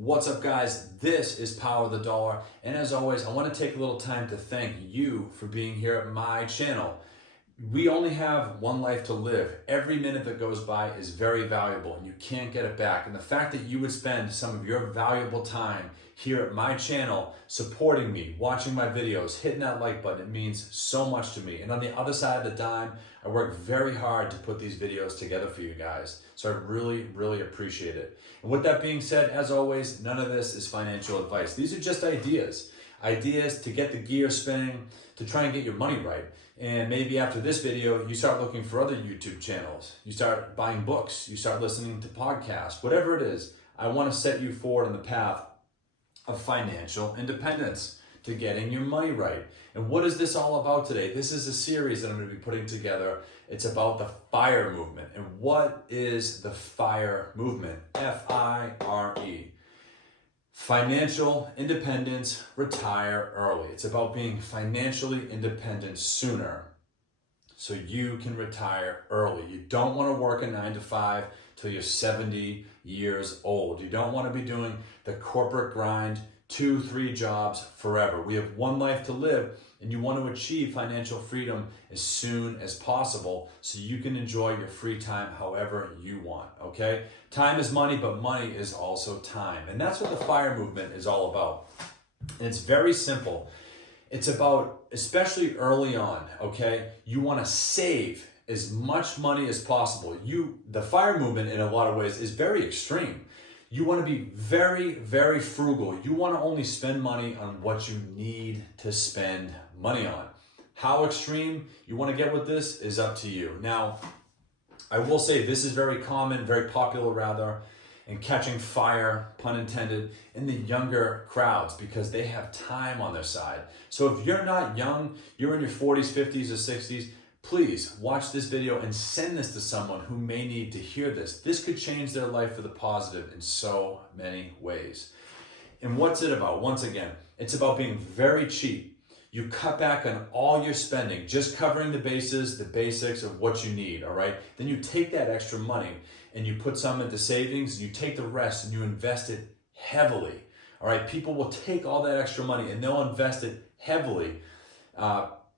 What's up, guys? This is Power of the Dollar, and as always, I want to take a little time to thank you for being here at my channel. We only have one life to live. Every minute that goes by is very valuable, and you can't get it back. And the fact that you would spend some of your valuable time here at my channel supporting me, watching my videos, hitting that like button, it means so much to me. And on the other side of the dime, I work very hard to put these videos together for you guys. So I really appreciate it. And with that being said, as always, none of this is financial advice. These are just ideas. Ideas to get the gear spinning, to try and get your money right. And maybe after this video, you start looking for other YouTube channels. You start buying books. You start listening to podcasts. Whatever it is, I want to set you forward on the path of financial independence, to getting your money right. And what is this all about today? This is a series that I'm going to be putting together. It's about the FIRE movement. And what is the FIRE movement? F-I-R-E. Financial independence, retire early. It's about being financially independent sooner so you can retire early. You don't want to work a 9 to 5 till you're 70 years old. You don't want to be doing the corporate grind, 2-3 jobs forever. We have one life to live, and you want to achieve financial freedom as soon as possible so you can enjoy your free time however you want, okay? Time is money, but money is also time. And that's what the FIRE movement is all about. And it's very simple. It's about, especially early on, okay, you want to save as much money as possible. The FIRE movement in a lot of ways is very extreme. You want to be very frugal. You want to only spend money on what you need to spend money on. How extreme you want to get with this is up to you. Now, I will say this is very common, very popular rather, and catching fire, pun intended, in the younger crowds because they have time on their side. So if you're not young, you're in your 40s, 50s, or 60s, please watch this video and send this to someone who may need to hear this. This could change their life for the positive in so many ways. And what's it about? Once again, it's about being very cheap. You cut back on all your spending, just covering the bases, the basics of what you need, all right? Then you take that extra money and you put some into savings, you take the rest and you invest it heavily, all right? People will take all that extra money and they'll invest it heavily,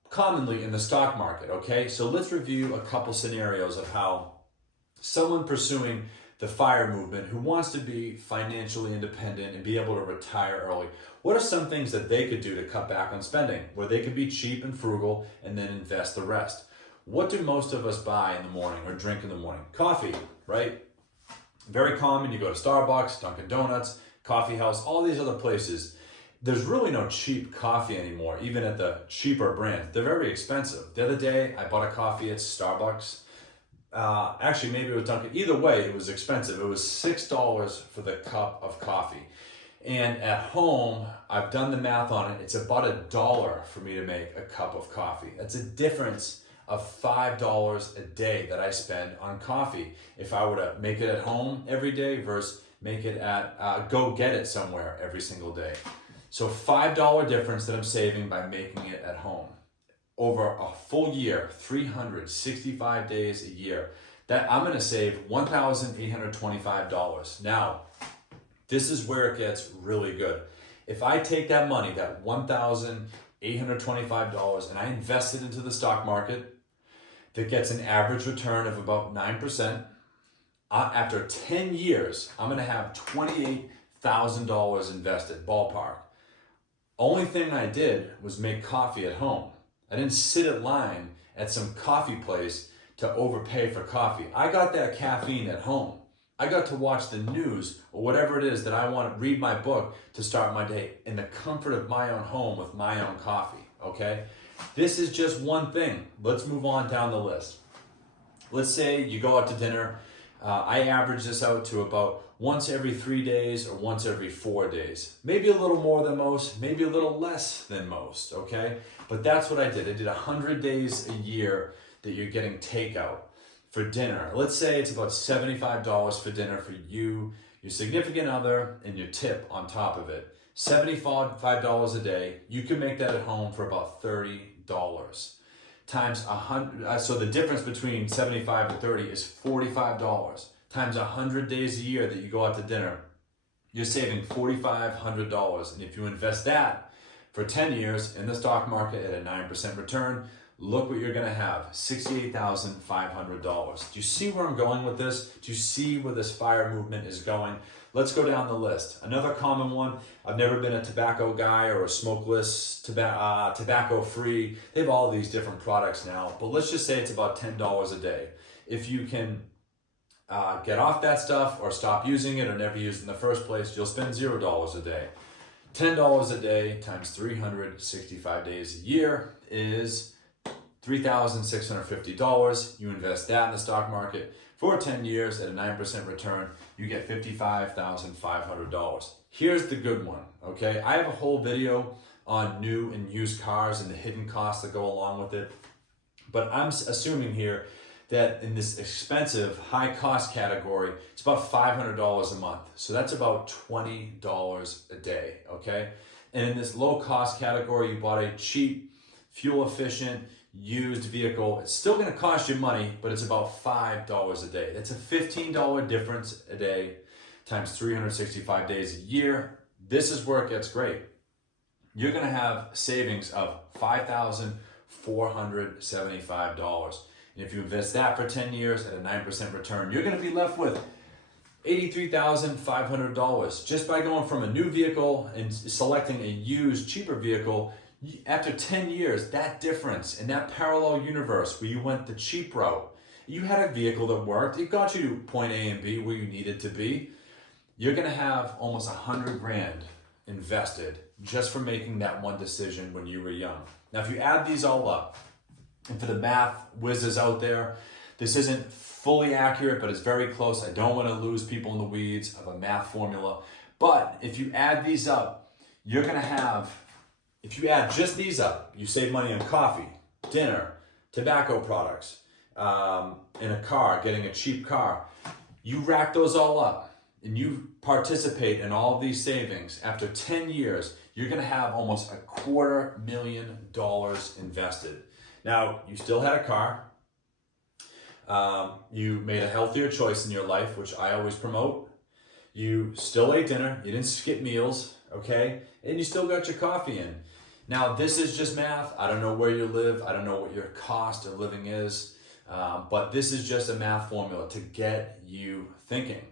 commonly in the stock market, okay? So let's review a couple scenarios of how someone pursuing the FIRE movement who wants to be financially independent and be able to retire early, what are some things that they could do to cut back on spending where they could be cheap and frugal and then invest the rest? What do most of us buy in the morning or drink in the morning? Coffee, right? Very common. You go to Starbucks, Dunkin' Donuts, Coffee House, all these other places. There's really no cheap coffee anymore, even at the cheaper brands. They're very expensive. The other day, I bought a coffee at Starbucks. Actually, maybe it was Dunkin'. Either way, it was expensive. It was $6 for the cup of coffee. And at home, I've done the math on it. It's about $1 for me to make a cup of coffee. That's a difference of $5 a day that I spend on coffee. If I were to make it at home every day versus make it at, go get it somewhere every single day. So $5 difference that I'm saving by making it at home. Over a full year, 365 days a year, that I'm gonna save $1,825. Now, this is where it gets really good. If I take that money, that $1,825, and I invest it into the stock market, that gets an average return of about 9%, after 10 years, I'm gonna have $28,000 invested, ballpark. Only thing I did was make coffee at home. I didn't sit in line at some coffee place to overpay for coffee. I got that caffeine at home. I got to watch the news or whatever it is that I want to read my book to start my day in the comfort of my own home with my own coffee, okay? This is just one thing. Let's move on down the list. Let's say you go out to dinner. I average this out to about once every 3 days or once every 4 days. Maybe a little more than most, maybe a little less than most, okay? But that's what I did. I did 100 days a year that you're getting takeout for dinner. Let's say it's about $75 for dinner for you, your significant other, and your tip on top of it. $75 a day. You can make that at home for about $30. Times 100, so the difference between 75 and 30 is $45. Times 100 days a year that you go out to dinner, you're saving $4,500. And if you invest that for 10 years in the stock market at a 9% return, look what you're gonna have, $68,500. Do you see where I'm going with this? Do you see where this FIRE movement is going? Let's go down the list. Another common one, I've never been a tobacco guy or a smokeless, tobacco-free. They have all these different products now, but let's just say it's about $10 a day. If you can get off that stuff or stop using it or never use it in the first place, you'll spend $0 a day. $10 a day times 365 days a year is $3,650. You invest that in the stock market for 10 years at a 9% return, you get $55,500. Here's the good one, okay? I have a whole video on new and used cars and the hidden costs that go along with it. But I'm assuming here that in this expensive, high cost category, it's about $500 a month. So that's about $20 a day, okay? And in this low cost category, you bought a cheap, fuel efficient, used vehicle. It's still gonna cost you money, but it's about $5 a day. That's a $15 difference a day times 365 days a year. This is where it gets great. You're gonna have savings of $5,475. And if you invest that for 10 years at a 9% return, you're gonna be left with $83,500 just by going from a new vehicle and selecting a used, cheaper vehicle. After 10 years, that difference in that parallel universe where you went the cheap route, you had a vehicle that worked, it got you to point A and B where you needed to be, you're gonna have almost 100 grand invested just for making that one decision when you were young. Now, if you add these all up, and for the math whizzes out there, this isn't fully accurate, but it's very close. I don't wanna lose people in the weeds of a math formula. But if you add these up, you're gonna have, if you add just these up, you save money on coffee, dinner, tobacco products, in a car, getting a cheap car. You rack those all up and you participate in all of these savings. After 10 years, you're gonna have almost $250,000 invested. Now, you still had a car. You made a healthier choice in your life, which I always promote. You still ate dinner. You didn't skip meals, okay? And you still got your coffee in. Now, this is just math. I don't know where you live. I don't know what your cost of living is. But this is just a math formula to get you thinking.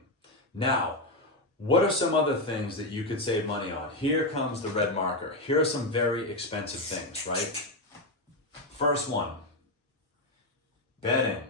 Now, what are some other things that you could save money on? Here comes the red marker. Here are some very expensive things, right? First one, betting.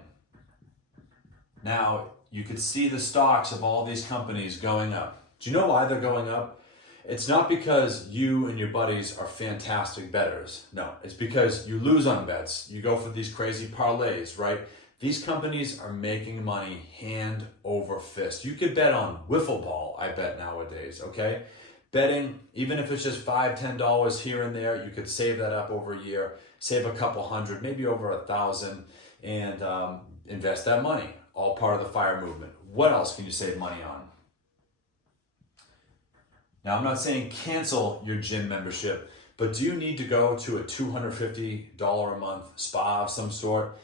Now, you could see the stocks of all these companies going up. Do you know why they're going up? It's not because you and your buddies are fantastic bettors. No, it's because you lose on bets. You go for these crazy parlays, right? These companies are making money hand over fist. You could bet on wiffle ball, I bet nowadays, okay? Betting, even if it's just $5, $10 here and there, you could save that up over a year, save a couple hundred, maybe over 1,000, and invest that money. All part of the FIRE movement. What else can you save money on? Now, I'm not saying cancel your gym membership, but do you need to go to a $250 a month spa of some sort?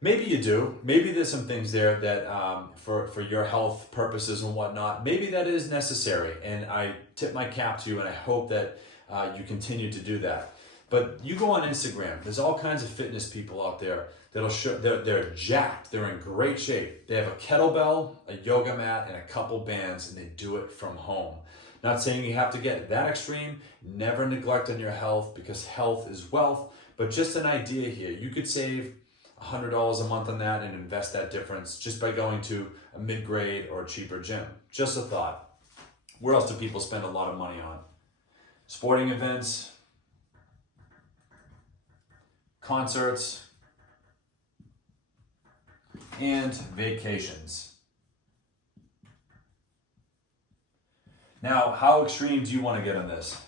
Maybe you do. Maybe there's some things there that for your health purposes and whatnot, maybe that is necessary. And I tip my cap to you and I hope that you continue to do that. But you go on Instagram, there's all kinds of fitness people out there that'll show, they're jacked, they're in great shape. They have a kettlebell, a yoga mat, and a couple bands, and they do it from home. Not saying you have to get that extreme, never neglect on your health because health is wealth, but just an idea here. You could save $100 a month on that and invest that difference just by going to a mid-grade or a cheaper gym. Just a thought. Where else do people spend a lot of money on? Sporting events, concerts, and vacations. Now, how extreme do you want to get on this?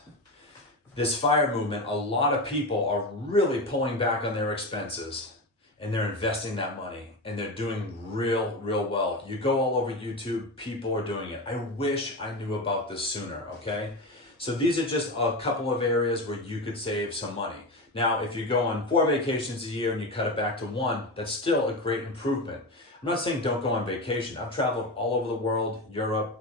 This FIRE movement, a lot of people are really pulling back on their expenses and they're investing that money and they're doing real well. You go all over YouTube, people are doing it. I wish I knew about this sooner, okay? So these are just a couple of areas where you could save some money. Now, if you go on 4 vacations a year and you cut it back to 1, that's still a great improvement. I'm not saying don't go on vacation. I've traveled all over the world, Europe,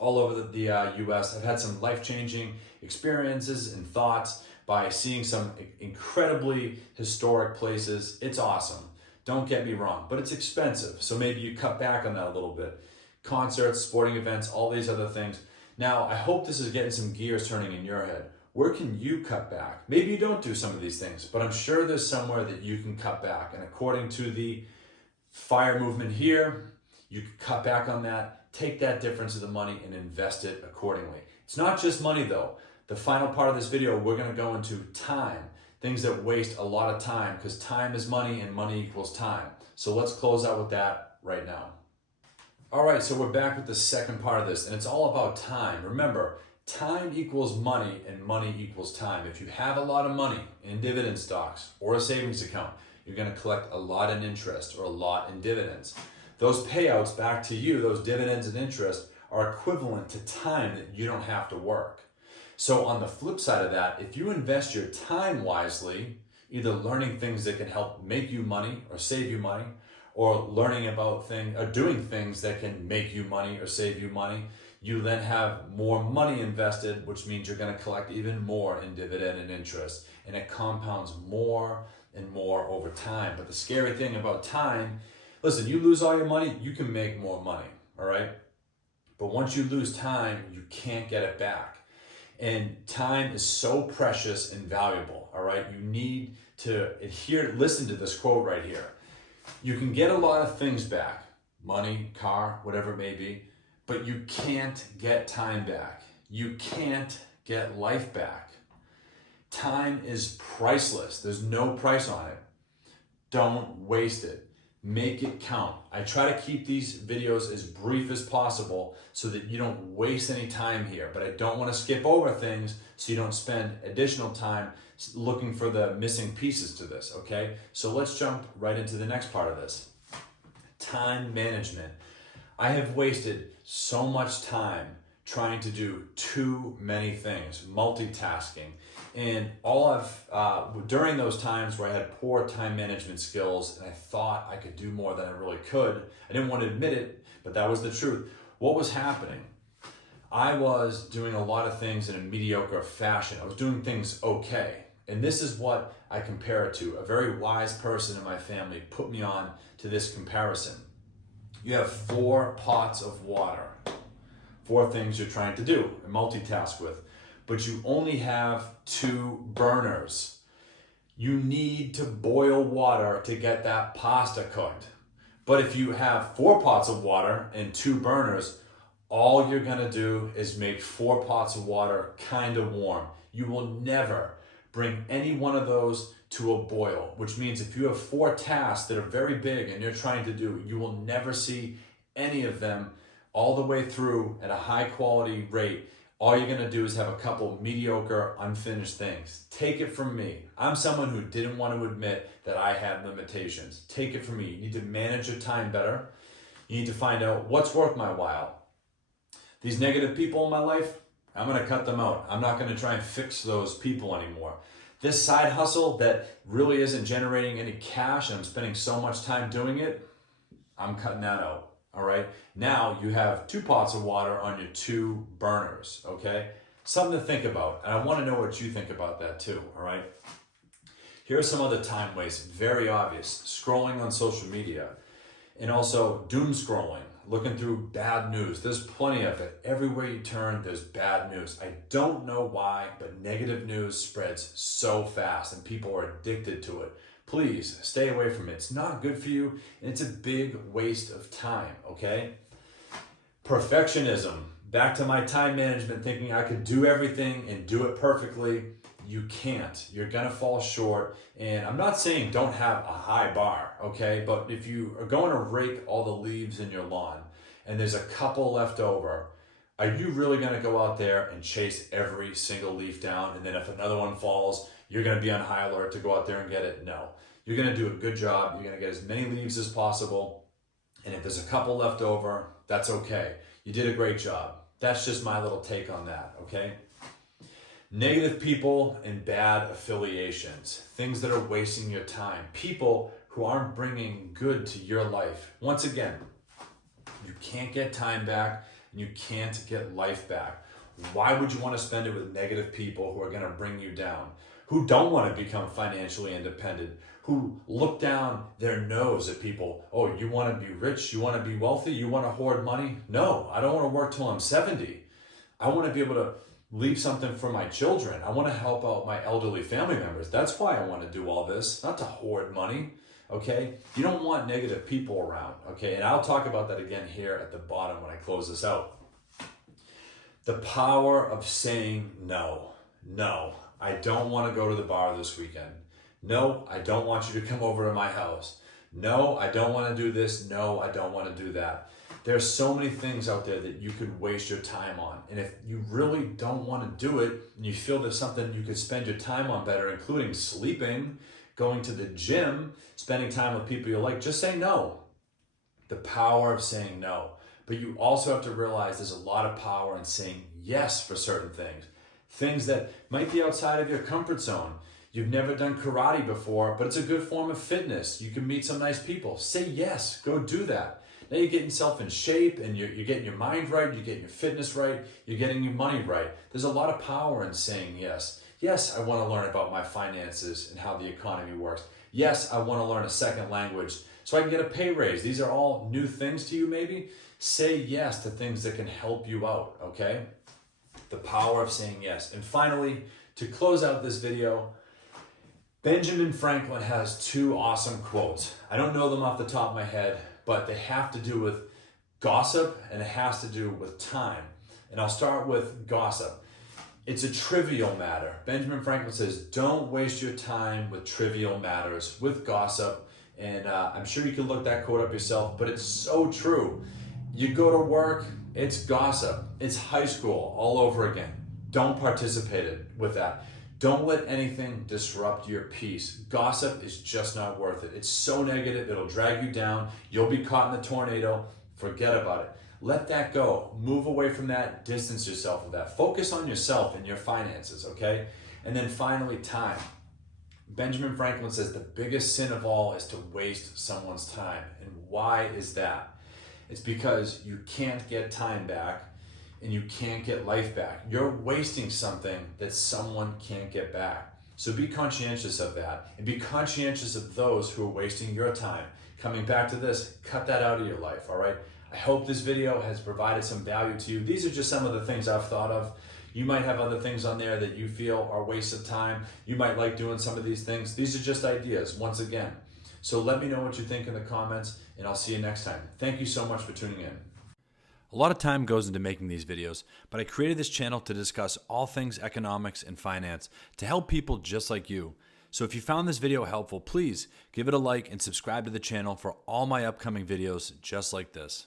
all over the US. I've had some life-changing experiences and thoughts by seeing some incredibly historic places. It's awesome. Don't get me wrong, but it's expensive. So maybe you cut back on that a little bit. Concerts, sporting events, all these other things. Now, I hope this is getting some gears turning in your head. Where can you cut back? Maybe you don't do some of these things, but I'm sure there's somewhere that you can cut back. And according to the FIRE movement here, you can cut back on that, take that difference of the money and invest it accordingly. It's not just money though. The final part of this video, we're gonna go into time, things that waste a lot of time, because time is money and money equals time. So let's close out with that right now. All right, so we're back with the second part of this, and it's all about time. Remember, time equals money and money equals time. If you have a lot of money in dividend stocks or a savings account, you're gonna collect a lot in interest or a lot in dividends. Those payouts back to you, those dividends and interest, are equivalent to time that you don't have to work. So on the flip side of that, if you invest your time wisely, either learning things that can help make you money or save you money, or learning about things or doing things that can make you money or save you money, you then have more money invested, which means you're going to collect even more in dividend and interest, and it compounds more and more over time. But the scary thing about time, listen, you lose all your money, you can make more money, all right? But once you lose time, you can't get it back. And time is so precious and valuable, all right? You need to listen to this quote right here. You can get a lot of things back, money, car, whatever it may be, but you can't get time back. You can't get life back. Time is priceless. There's no price on it. Don't waste it. Make it count. I try to keep these videos as brief as possible so that you don't waste any time here, but I don't want to skip over things so you don't spend additional time looking for the missing pieces to this, okay? So let's jump right into the next part of this. Time management. I have wasted so much time trying to do too many things, multitasking. And during those times where I had poor time management skills and I thought I could do more than I really could, I didn't want to admit it, but that was the truth. What was happening? I was doing a lot of things in a mediocre fashion. I was doing things okay. And this is what I compare it to. A very wise person in my family put me on to this comparison. You have 4 pots of water, 4 things you're trying to do and multitask with, but you only have 2 burners. You need to boil water to get that pasta cooked. But if you have 4 pots of water and 2 burners, all you're gonna do is make 4 pots of water kind of warm. You will never bring any one of those to a boil, which means if you have 4 tasks that are very big and you're trying to do, you will never see any of them all the way through at a high quality rate. All you're gonna do is have a couple mediocre, unfinished things. Take it from me. I'm someone who didn't want to admit that I had limitations. Take it from me. You need to manage your time better. You need to find out what's worth my while. These negative people in my life, I'm gonna cut them out. I'm not gonna try and fix those people anymore. This side hustle that really isn't generating any cash and I'm spending so much time doing it, I'm cutting that out. All right, now you have 2 pots of water on your 2 burners, okay? Something to think about, and I wanna know what you think about that too, all right? Here are some other time wastes, very obvious. Scrolling on social media, and also doom scrolling, looking through bad news. There's plenty of it. Everywhere you turn, there's bad news. I don't know why, but negative news spreads so fast and people are addicted to it. Please stay away from it. It's not good for you and it's a big waste of time, okay? Perfectionism. Back to my time management, thinking I could do everything and do it perfectly. You can't. You're gonna fall short. And I'm not saying don't have a high bar, okay? But if you are going to rake all the leaves in your lawn and there's a couple left over, are you really gonna go out there and chase every single leaf down? And then if another one falls, you're gonna be on high alert to go out there and get it? No. You're gonna do a good job. You're gonna get as many leaves as possible. And if there's a couple left over, that's okay. You did a great job. That's just my little take on that, okay? Negative people and bad affiliations, things that are wasting your time, people who aren't bringing good to your life. Once again, you can't get time back, and you can't get life back. Why would you want to spend it with negative people who are going to bring you down, who don't want to become financially independent, who look down their nose at people? Oh, you want to be rich? You want to be wealthy? You want to hoard money? No, I don't want to work till I'm 70. I want to be able to leave something for my children. I want to help out my elderly family members. That's why I want to do all this, not to hoard money. Okay? You don't want negative people around. Okay? And I'll talk about that again here at the bottom when I close this out. The power of saying no. No, I don't want to go to the bar this weekend. No, I don't want you to come over to my house. No, I don't want to do this. No, I don't want to do that. There's so many things out there that you could waste your time on. And if you really don't want to do it, and you feel there's something you could spend your time on better, including sleeping, going to the gym, spending time with people you like, just say no. The power of saying no. But you also have to realize there's a lot of power in saying yes for certain things. Things that might be outside of your comfort zone. You've never done karate before, but it's a good form of fitness. You can meet some nice people. Say yes, go do that. Now you're getting yourself in shape and you're getting your mind right, you're getting your fitness right, you're getting your money right. There's a lot of power in saying yes. Yes, I want to learn about my finances and how the economy works. Yes, I want to learn a second language so I can get a pay raise. These are all new things to you maybe. Say yes to things that can help you out, okay? The power of saying yes. And finally, to close out this video, Benjamin Franklin has two awesome quotes. I don't know them off the top of my head, but they have to do with gossip and it has to do with time. And I'll start with gossip. It's a trivial matter. Benjamin Franklin says, don't waste your time with trivial matters, with gossip. And I'm sure you can look that quote up yourself, but it's so true. You go to work, it's gossip. It's high school all over again. Don't participate with that. Don't let anything disrupt your peace. Gossip is just not worth it. It's so negative, it'll drag you down. You'll be caught in the tornado. Forget about it. Let that go. Move away from that. Distance yourself from that. Focus on yourself and your finances, okay? And then finally, time. Benjamin Franklin says the biggest sin of all is to waste someone's time. And why is that? It's because you can't get time back and you can't get life back. You're wasting something that someone can't get back. So be conscientious of that and be conscientious of those who are wasting your time. Coming back to this, cut that out of your life, all right? I hope this video has provided some value to you. These are just some of the things I've thought of. You might have other things on there that you feel are waste of time. You might like doing some of these things. These are just ideas, once again. So let me know what you think in the comments, and I'll see you next time. Thank you so much for tuning in. A lot of time goes into making these videos, but I created this channel to discuss all things economics and finance to help people just like you. So if you found this video helpful, please give it a like and subscribe to the channel for all my upcoming videos just like this.